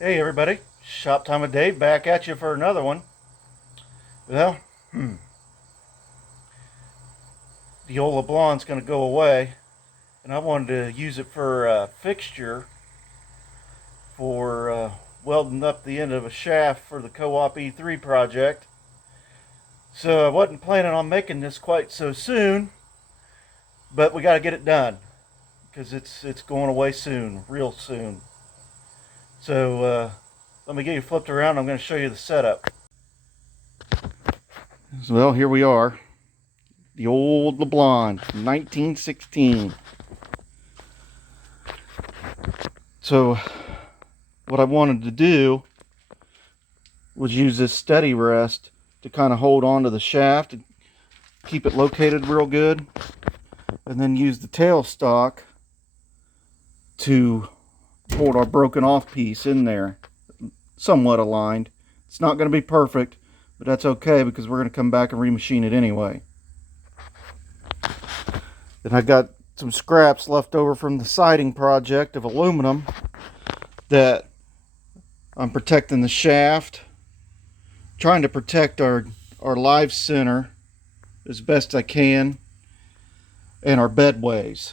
Hey everybody, Shop Time with Dave back at you for another one. Well, the old LeBlanc's going to go away, and I wanted to use it for a fixture for welding up the end of a shaft for the Co-op E3 project. So I wasn't planning on making this quite so soon, but we got to get it done because it's going away soon, real soon. So let me get you flipped around. I'm going to show you the setup. Well, here we are. The old LeBlanc from 1916. So what I wanted to do was use this steady rest to kind of hold on to the shaft and keep it located real good, and then use the tailstock to hold our broken off piece in there, somewhat aligned. It's not going to be perfect, but that's okay because we're going to come back and remachine it anyway. Then I got some scraps left over from the siding project of aluminum that I'm protecting the shaft, trying to protect our live center as best I can, and our bedways,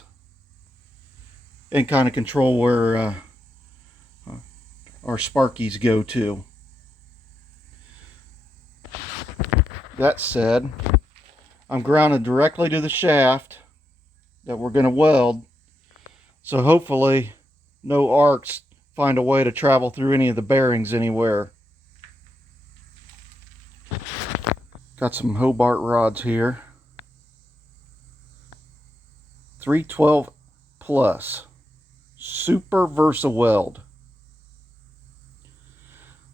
and kind of control where our sparkies go to. That said, I'm grounded directly to the shaft that we're going to weld, so hopefully no arcs find a way to travel through any of the bearings anywhere. Got some Hobart rods here, 312 plus, super Versa weld.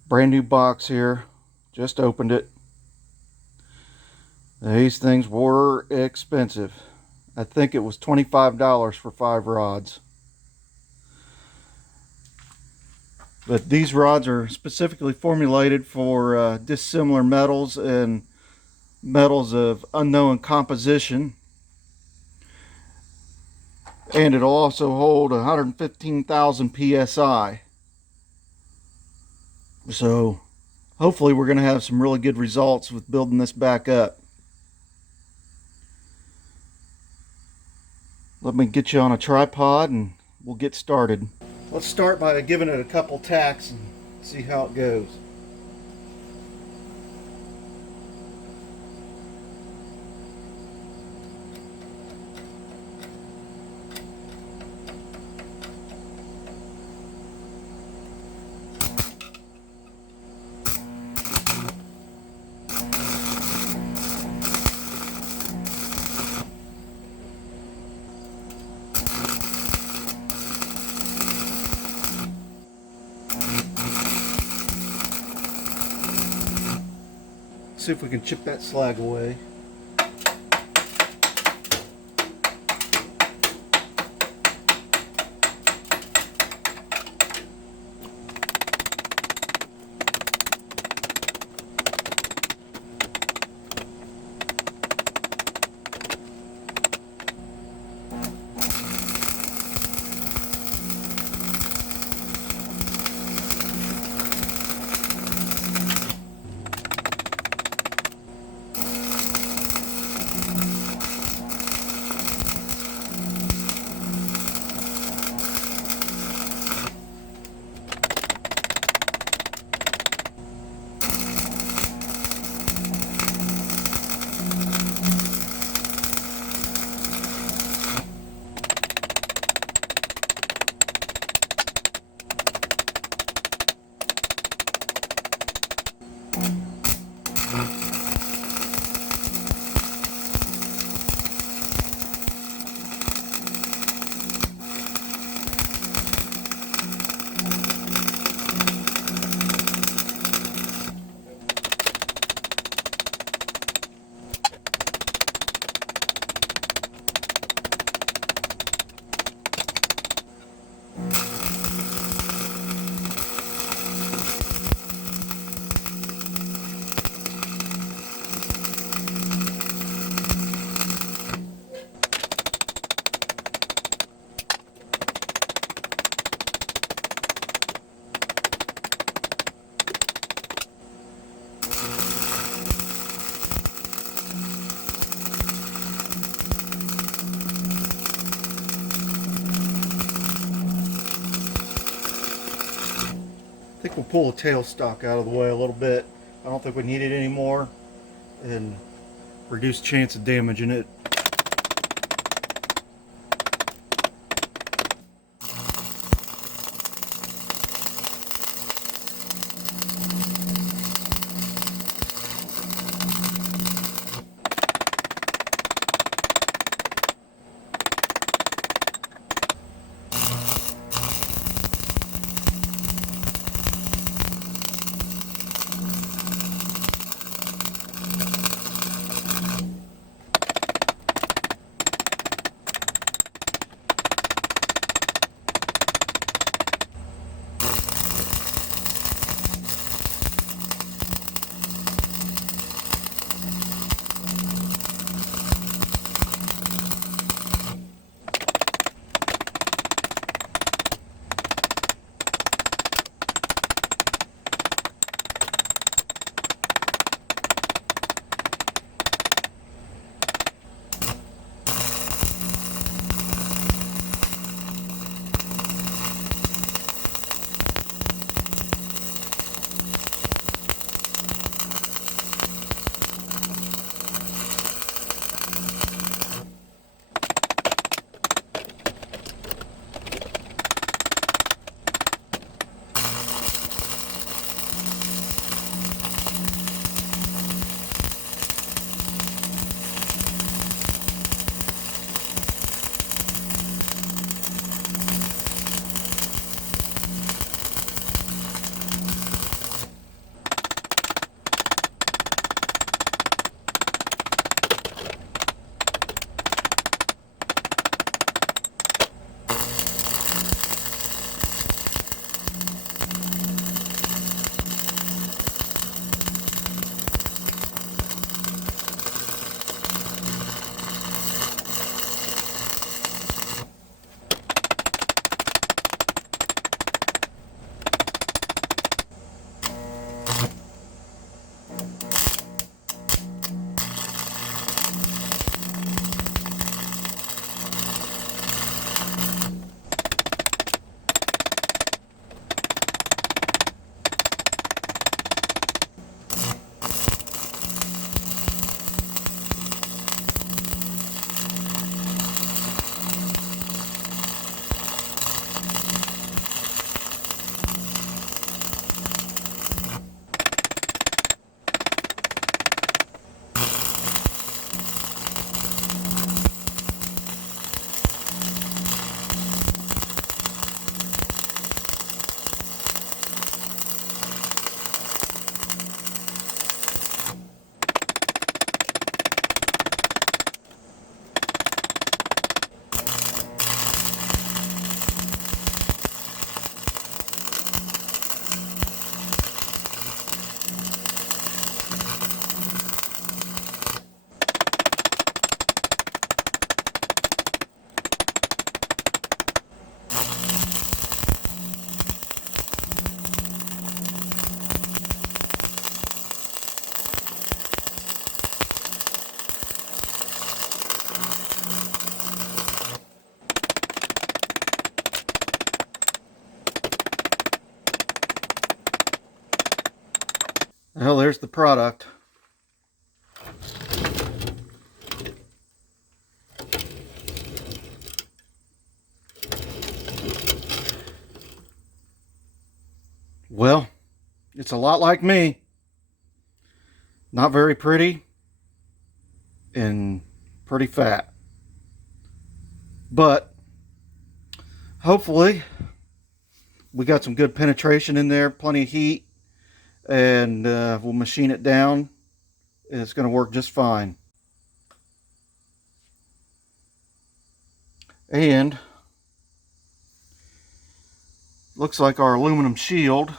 Brand new box here, just opened it. These things were expensive. I think it was $25 for 5 rods. But these rods are specifically formulated for dissimilar metals and metals of unknown composition. And it'll also hold 115,000 psi. So hopefully we're going to have some really good results with building this back up. Let me get you on a tripod and we'll get started. Let's start by giving it a couple tacks and see how it goes. See if we can chip that slag away. I think we'll pull the tailstock out of the way a little bit. I don't think we need it anymore, and reduce chance of damaging it. Well, there's the product. Well, it's a lot like me. Not very pretty and pretty fat. But hopefully we got some good penetration in there, plenty of heat, and we'll machine it down and it's going to work just fine. And looks like our aluminum shield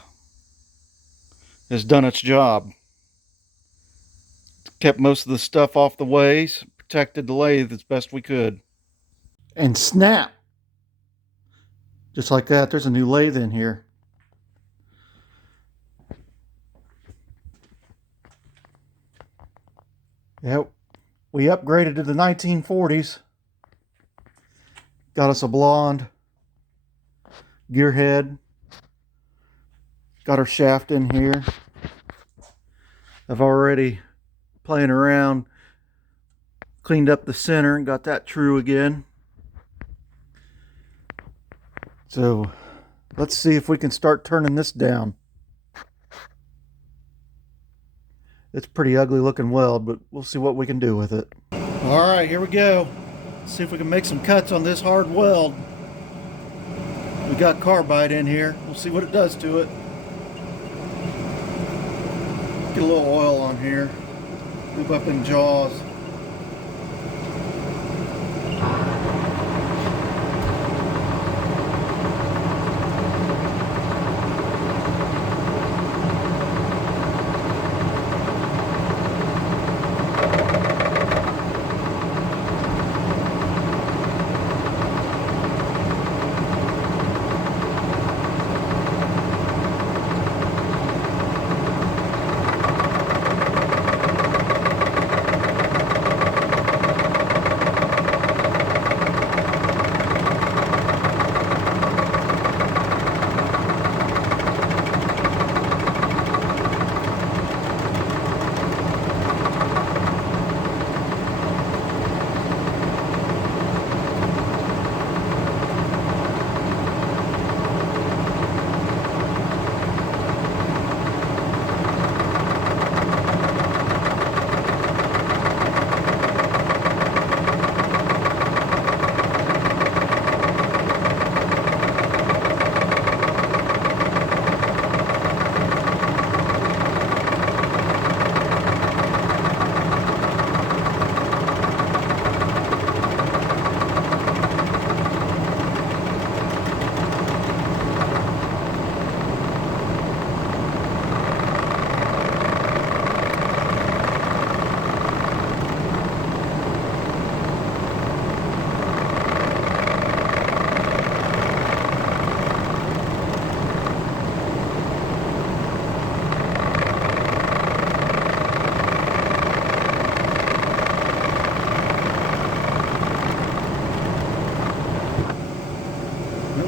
has done its job. Kept most of the stuff off the ways, protected the lathe as best we could. And snap! Just like that, there's a new lathe in here. Yep, we upgraded to the 1940s. Got us a blonde gearhead. Got our shaft in here. I've already playing around, cleaned up the center and got that true again. So let's see if we can start turning this down. It's pretty ugly looking weld, but we'll see what we can do with it. All right, here we go. Let's see if we can make some cuts on this hard weld. We got carbide in here. We'll see what it does to it. Get a little oil on here. Move up in jaws.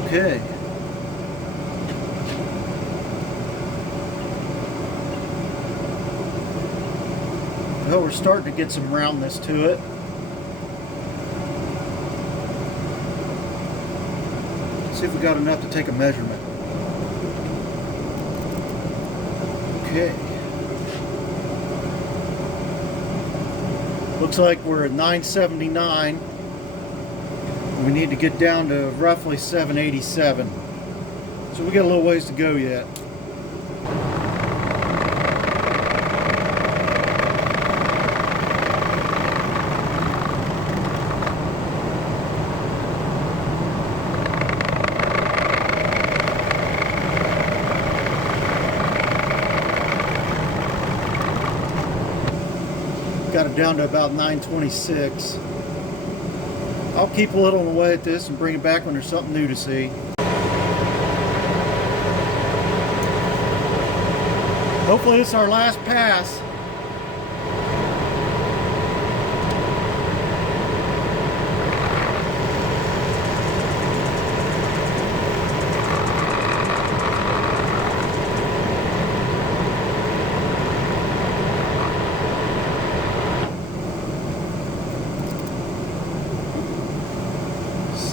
Okay. Well, we're starting to get some roundness to it. Let's see if we got enough to take a measurement. Okay. Looks like we're at 979. We need to get down to roughly 787. So we got a little ways to go yet. Got it down to about 926. I'll keep a little away at this and bring it back when there's something new to see. Hopefully it's our last pass.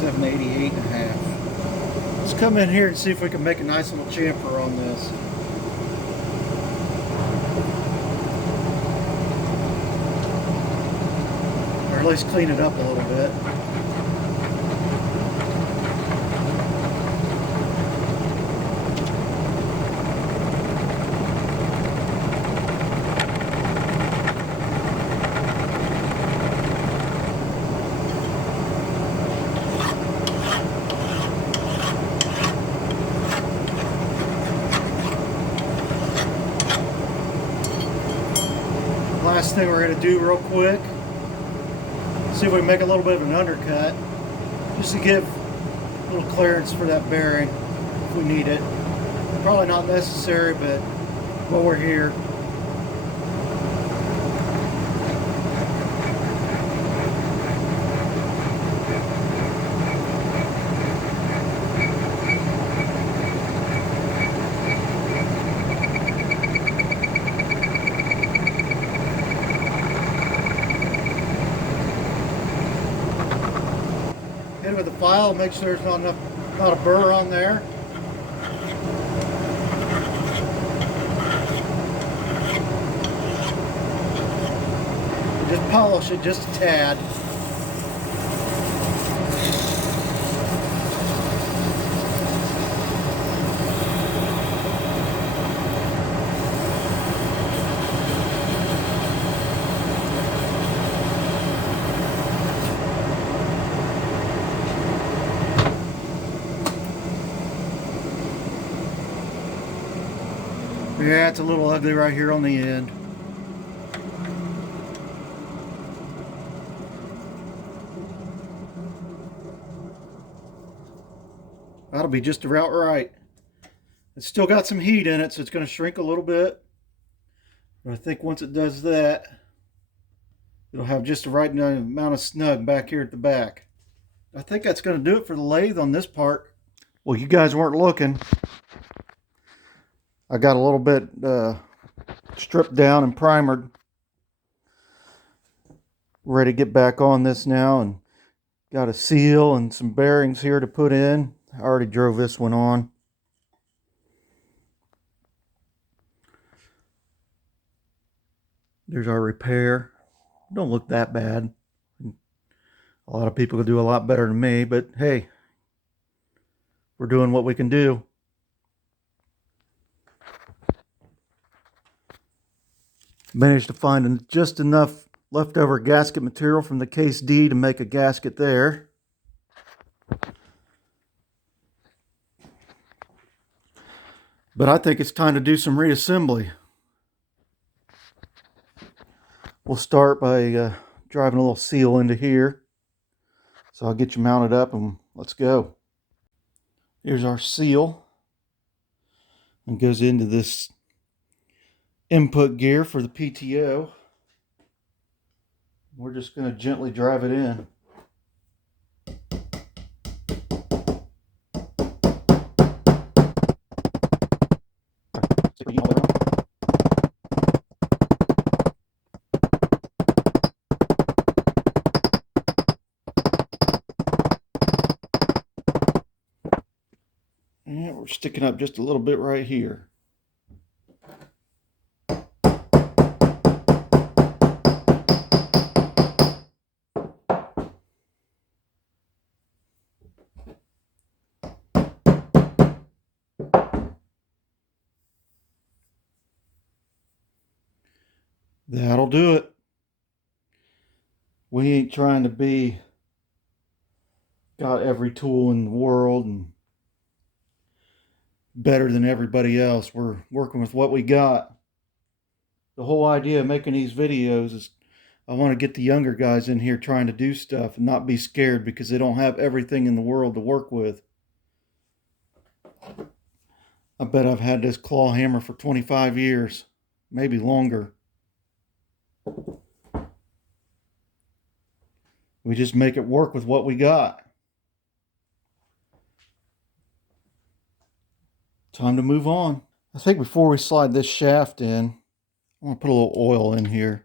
$788.5. Let's come in here and see if we can make a nice little chamfer on this. Or at least clean it up a little bit. Last thing we're going to do real quick, see if we can make a little bit of an undercut, just to give a little clearance for that bearing if we need it. Probably not necessary, but while we're here. with the file, make sure there's not a burr on there. Just polish it just a tad. Yeah, it's a little ugly right here on the end. That'll be just about right. It's still got some heat in it, so it's going to shrink a little bit. But I think once it does that, it'll have just the right amount of snug back here at the back. I think that's going to do it for the lathe on this part. Well, you guys weren't looking. I got a little bit stripped down and primered. Ready to get back on this now, and got a seal and some bearings here to put in. I already drove this one on. There's our repair. Don't look that bad. A lot of people could do a lot better than me, but hey, we're doing what we can do. Managed to find just enough leftover gasket material from the case D to make a gasket there. But I think it's time to do some reassembly. We'll start by driving a little seal into here. So I'll get you mounted up and let's go. Here's our seal. It goes into this input gear for the PTO. We're just going to gently drive it in. And we're sticking up just a little bit right here. That'll do it. We ain't trying to be got every tool in the world and better than everybody else. We're working with what we got. The whole idea of making these videos is I want to get the younger guys in here trying to do stuff and not be scared because they don't have everything in the world to work with. I bet I've had this claw hammer for 25 years, maybe longer. We just make it work with what we got. Time to move on. I think before we slide this shaft in, I want to put a little oil in here.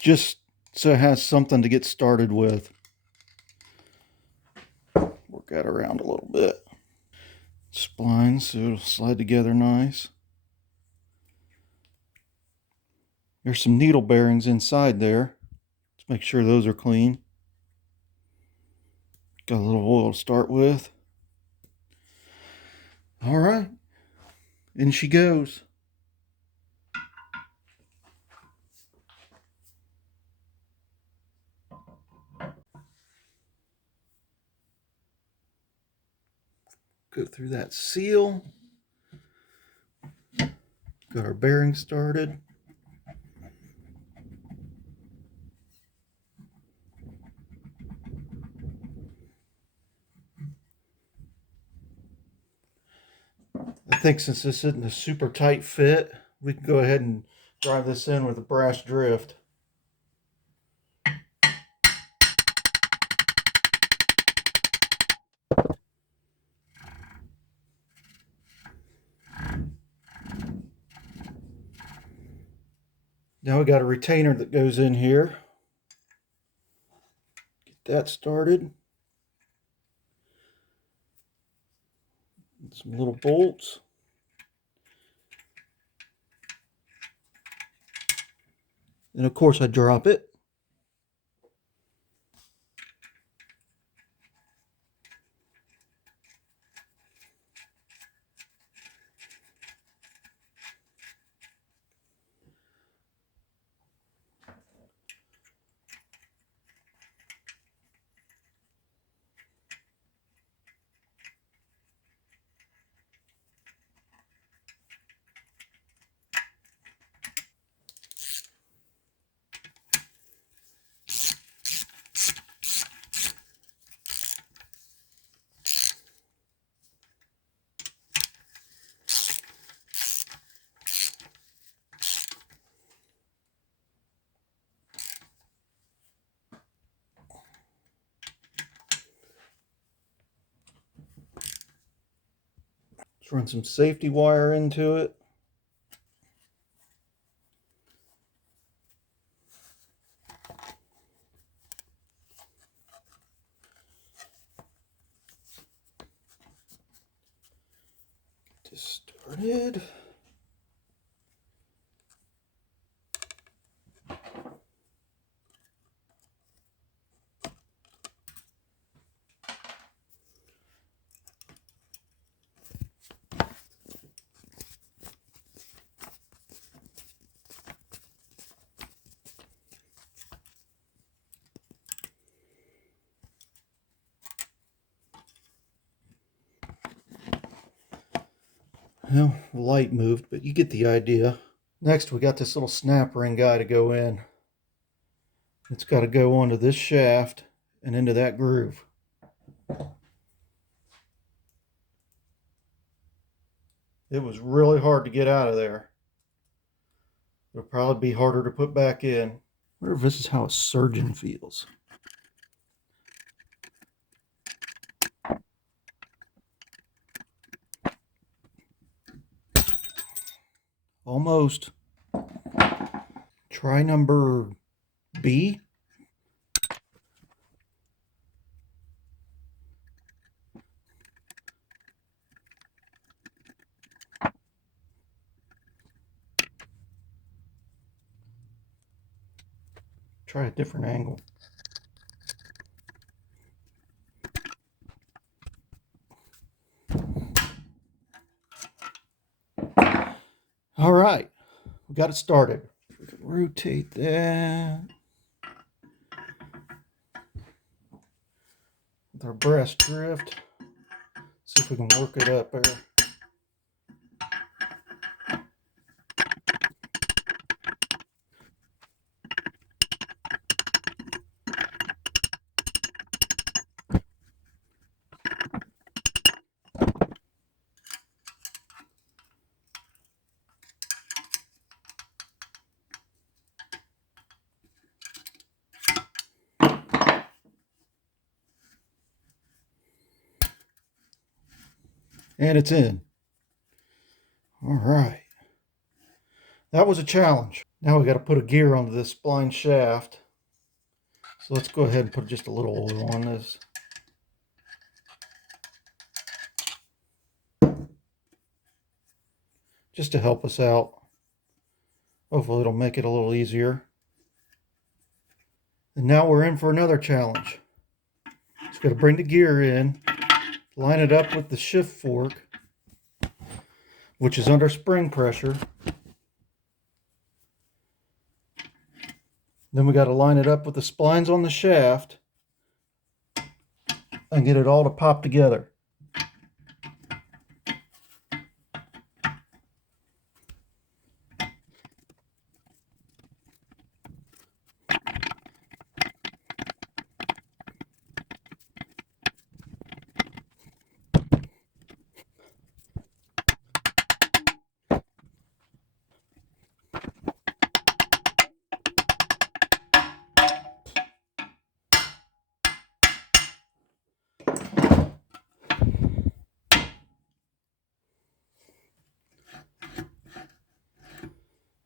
Just so it has something to get started with. Work that around a little bit. Splines so it'll slide together nice. There's some needle bearings inside there. Let's make sure those are clean. Got a little oil to start with. All right, in she goes. Go through that seal. Got our bearings started. I think since this isn't a super tight fit, we can go ahead and drive this in with a brass drift. Now we got a retainer that goes in here. Get that started. Some little bolts. And of course I drop it. Let's run some safety wire into it. Get this started. Well, the light moved, but you get the idea. Next, we got this little snap ring guy to go in. It's got to go onto this shaft and into that groove. It was really hard to get out of there. It'll probably be harder to put back in. I wonder if this is how a surgeon feels. Almost. Try number B. Try a different angle. All right, we got it started. We can rotate that with our breast drift. See if we can work it up there. And it's in. All right. That was a challenge. Now we got to put a gear onto this spline shaft. So let's go ahead and put just a little oil on this. Just to help us out. Hopefully it'll make it a little easier. And now we're in for another challenge. Just got to bring the gear in, line it up with the shift fork, which is under spring pressure. Then we got to line it up with the splines on the shaft and get it all to pop together.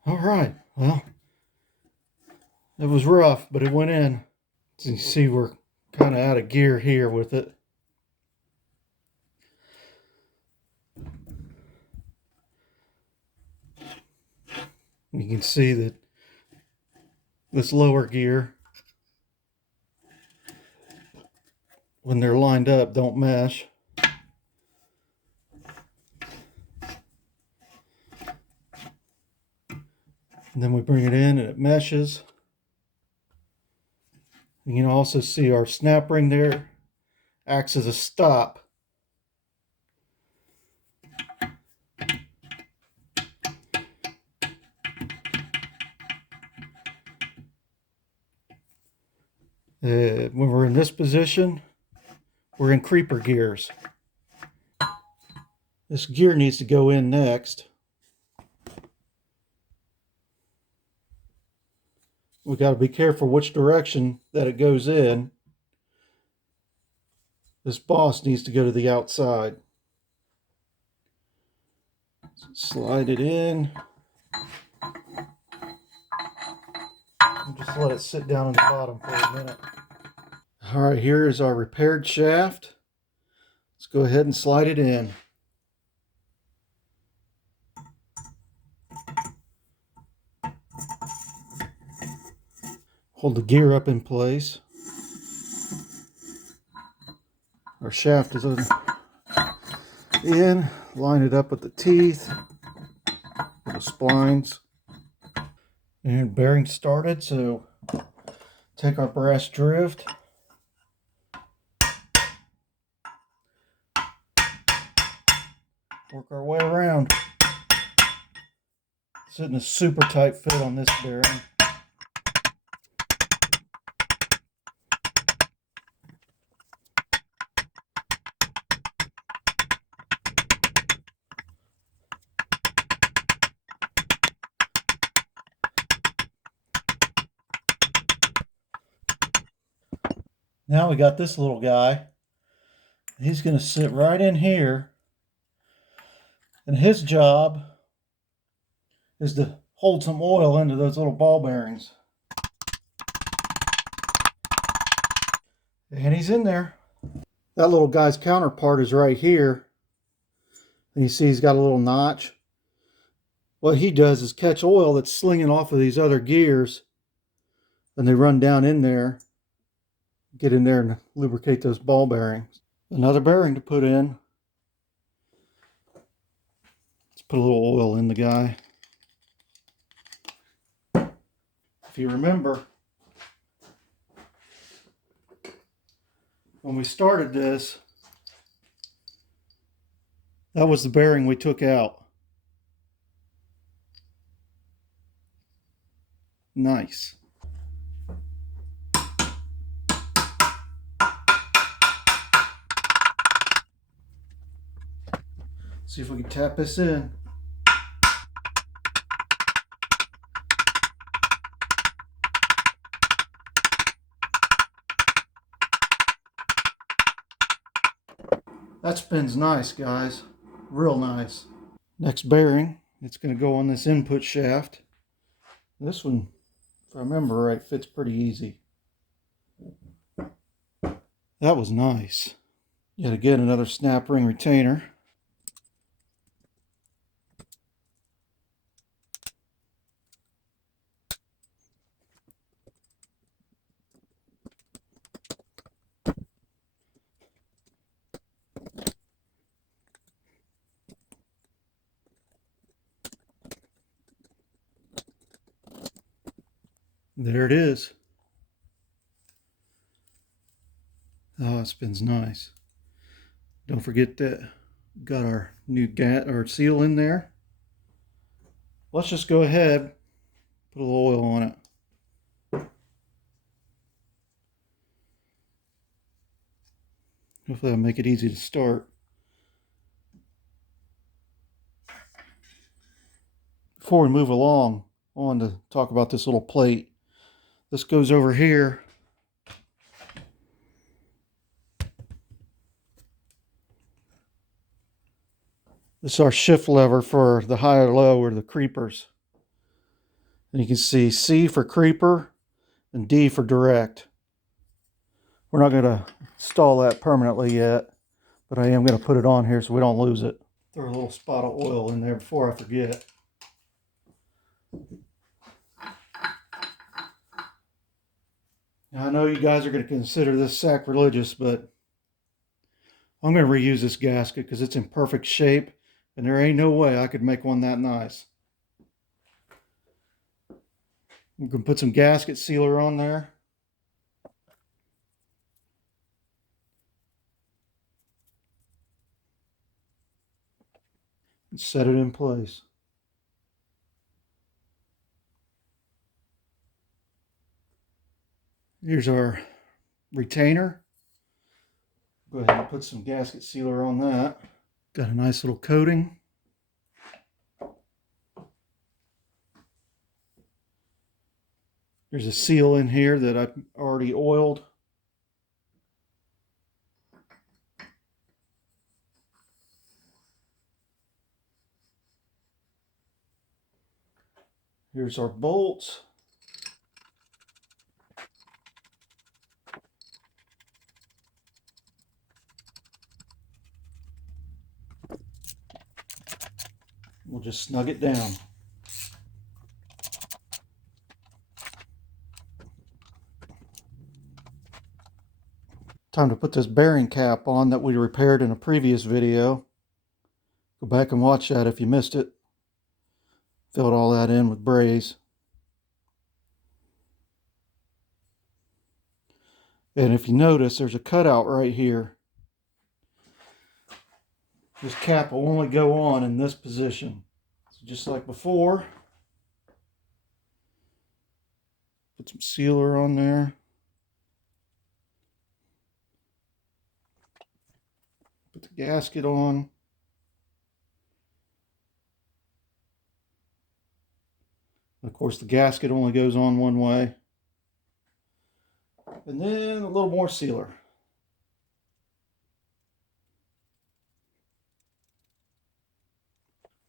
All right, well, it was rough, but it went in. As you see, we're kind of out of gear here with it. You can see that this lower gear, when they're lined up, don't mesh. And then we bring it in and it meshes. And you can also see our snap ring there acts as a stop. When we're in this position, we're in creeper gears. This gear needs to go in next. We got to be careful which direction that it goes in. This boss needs to go to the outside. Slide it in. And just let it sit down on the bottom for a minute. All right, here is our repaired shaft. Let's go ahead and slide it in. Hold the gear up in place. Our shaft is in. Line it up with the teeth, with the splines. And bearing started, so take our brass drift. Work our way around. Sitting a super tight fit on this bearing. Now we got this little guy. He's going to sit right in here. And his job is to hold some oil into those little ball bearings. And he's in there. That little guy's counterpart is right here. And you see he's got a little notch. What he does is catch oil that's slinging off of these other gears. And they run down in there. Get in there and lubricate those ball bearings. Another bearing to put in. Let's put a little oil in the guy. If you remember, when we started this, that was the bearing we took out. Nice. See if we can tap this in. That spins nice, guys. Real nice. Next bearing, it's going to go on this input shaft. This one, if I remember right, fits pretty easy. That was nice. Yet again, another snap ring retainer. There it is. Oh, it spins nice. Don't forget that got our new seal in there. Let's just go ahead, put a little oil on it. Hopefully that'll make it easy to start. Before we move along, I wanted to talk about this little plate. This goes over here. This is our shift lever for the high or low or the creepers. And you can see C for creeper and D for direct. We're not going to install that permanently yet, but I am going to put it on here so we don't lose it. Throw a little spot of oil in there before I forget. Now, I know you guys are going to consider this sacrilegious, but I'm going to reuse this gasket because it's in perfect shape, and there ain't no way I could make one that nice. We can put some gasket sealer on there. And set it in place. Here's our retainer. Go ahead and put some gasket sealer on that. Got a nice little coating. There's a seal in here that I've already oiled. Here's our bolts. We'll just snug it down. Time to put this bearing cap on that we repaired in a previous video. Go back and watch that if you missed it. Filled all that in with braze. And if you notice, there's a cutout right here. This cap will only go on in this position. So just like before, put some sealer on there. Put the gasket on. Of course, the gasket only goes on one way. And then a little more sealer.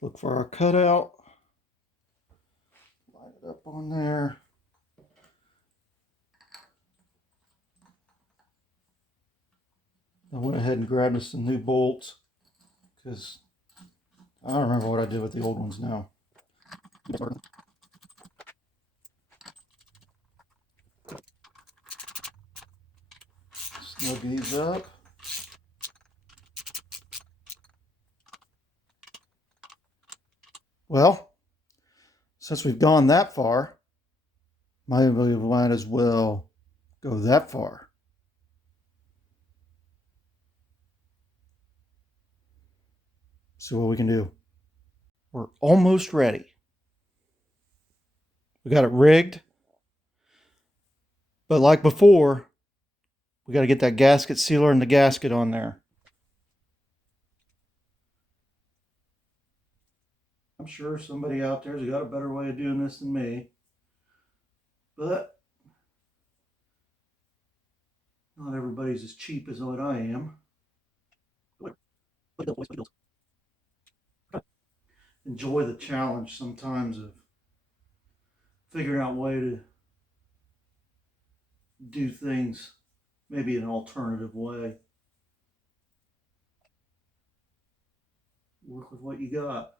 Look for our cutout. Line it up on there. I went ahead and grabbed us some new bolts because I don't remember what I did with the old ones now. Snug these up. Well, since we've gone that far, might as well go that far. See what we can do. We're almost ready. We got it rigged. But like before, we got to get that gasket sealer and the gasket on there. I'm sure somebody out there's got a better way of doing this than me. But not everybody's as cheap as what I am. Enjoy the challenge sometimes of figuring out a way to do things maybe an alternative way. Work with what you got.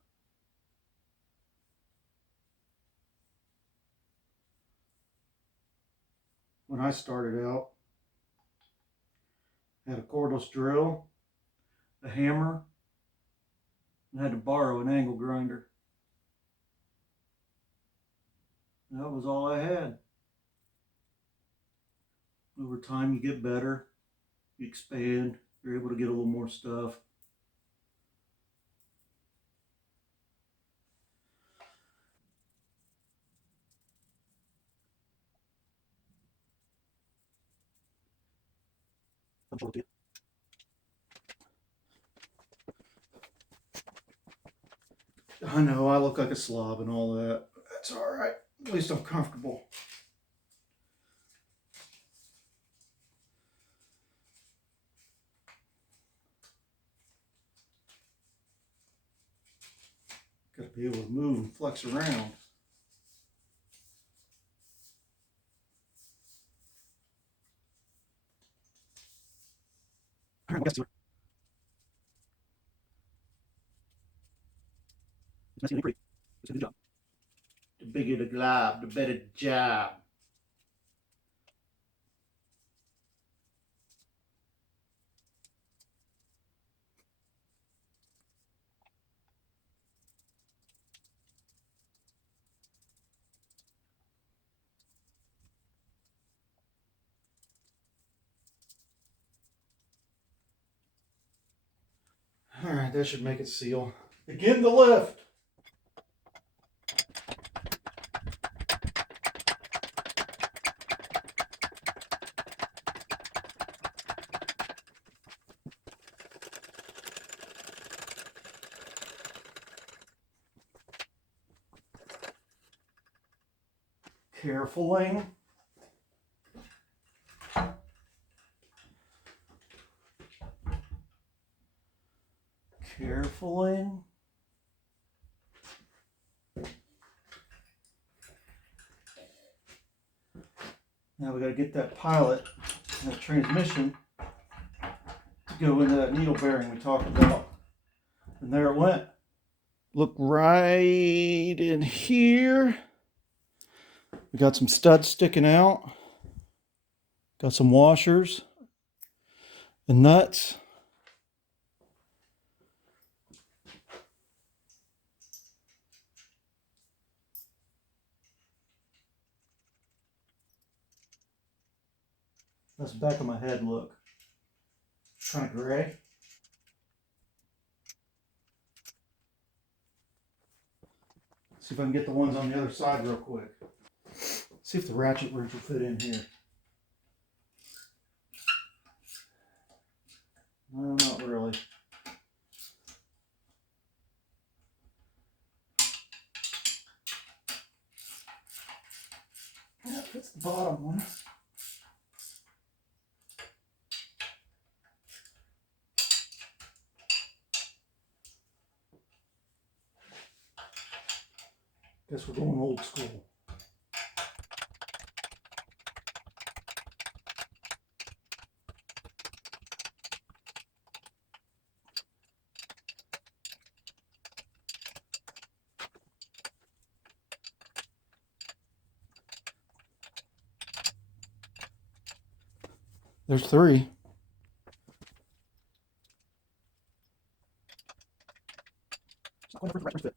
When I started out, I had a cordless drill, a hammer, and I had to borrow an angle grinder. And that was all I had. Over time you get better, you expand, you're able to get a little more stuff. I know I look like a slob and all that, but that's all right. At least I'm comfortable. Got to be able to move and flex around. The bigger the glob, the better the job. All right, that should make it seal. Begin the lift. Carefully. Carefully. Now we got to get that pilot, that transmission, to go into that needle bearing we talked about. And there it went. Look right in here. We got some studs sticking out. Got some washers and nuts. That's the back of my head, look. Kind of gray. See if I can get the ones on the other side real quick. See if the ratchet wrench will fit in here. No, not really. That fits the bottom one. Guess we're going old school. There's three. It's not quite a right fit.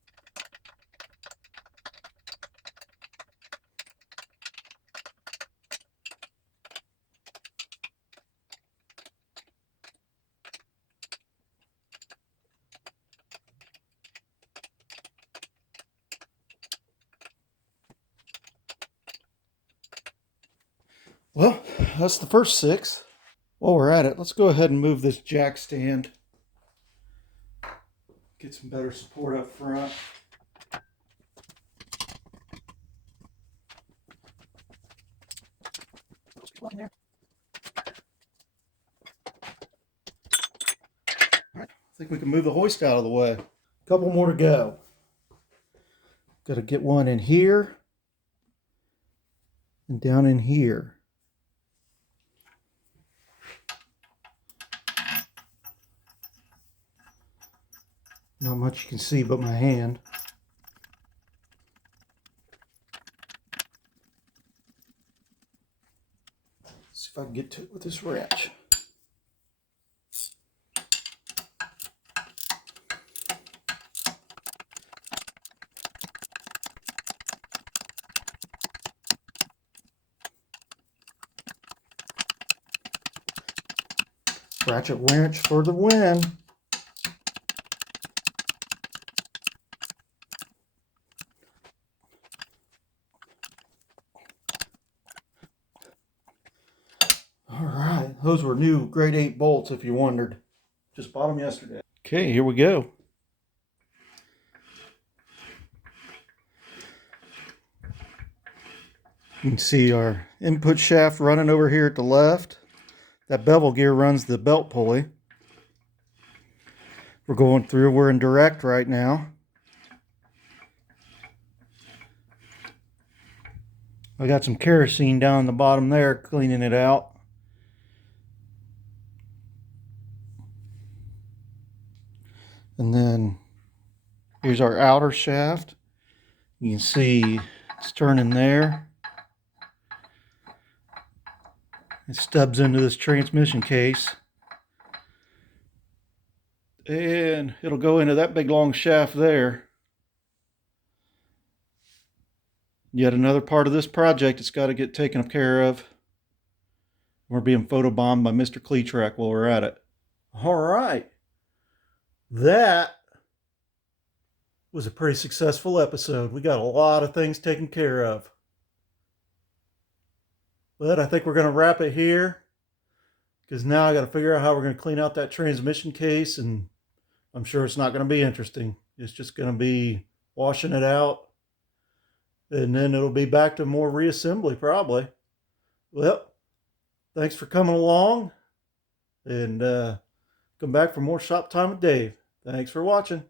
Well, that's the first 6. While we're at it, let's go ahead and move this jack stand. Get some better support up front. All right, I think we can move the hoist out of the way. A couple more to go. Got to get one in here and down in here. Not much you can see but my hand. See if I can get to it with this wrench. Ratchet wrench for the win. All right, those were new grade 8 bolts if you wondered. Just bought them yesterday. Okay, here we go. You can see our input shaft running over here at the left. That bevel gear runs the belt pulley. We're in direct right now. I got some kerosene down the bottom there, cleaning it out. And then here's our outer shaft. You can see it's turning there. It stubs into this transmission case. And it'll go into that big long shaft there. Yet another part of this project that's got to get taken care of. We're being photobombed by Mr. Cleatrack while we're at it. All right. That was a pretty successful episode. We got a lot of things taken care of. But I think we're going to wrap it here, because now I got to figure out how we're going to clean out that transmission case, and I'm sure it's not going to be interesting. It's just going to be washing it out, and then it'll be back to more reassembly probably. Well, thanks for coming along, and come back for more Shop Time with Dave. Thanks for watching.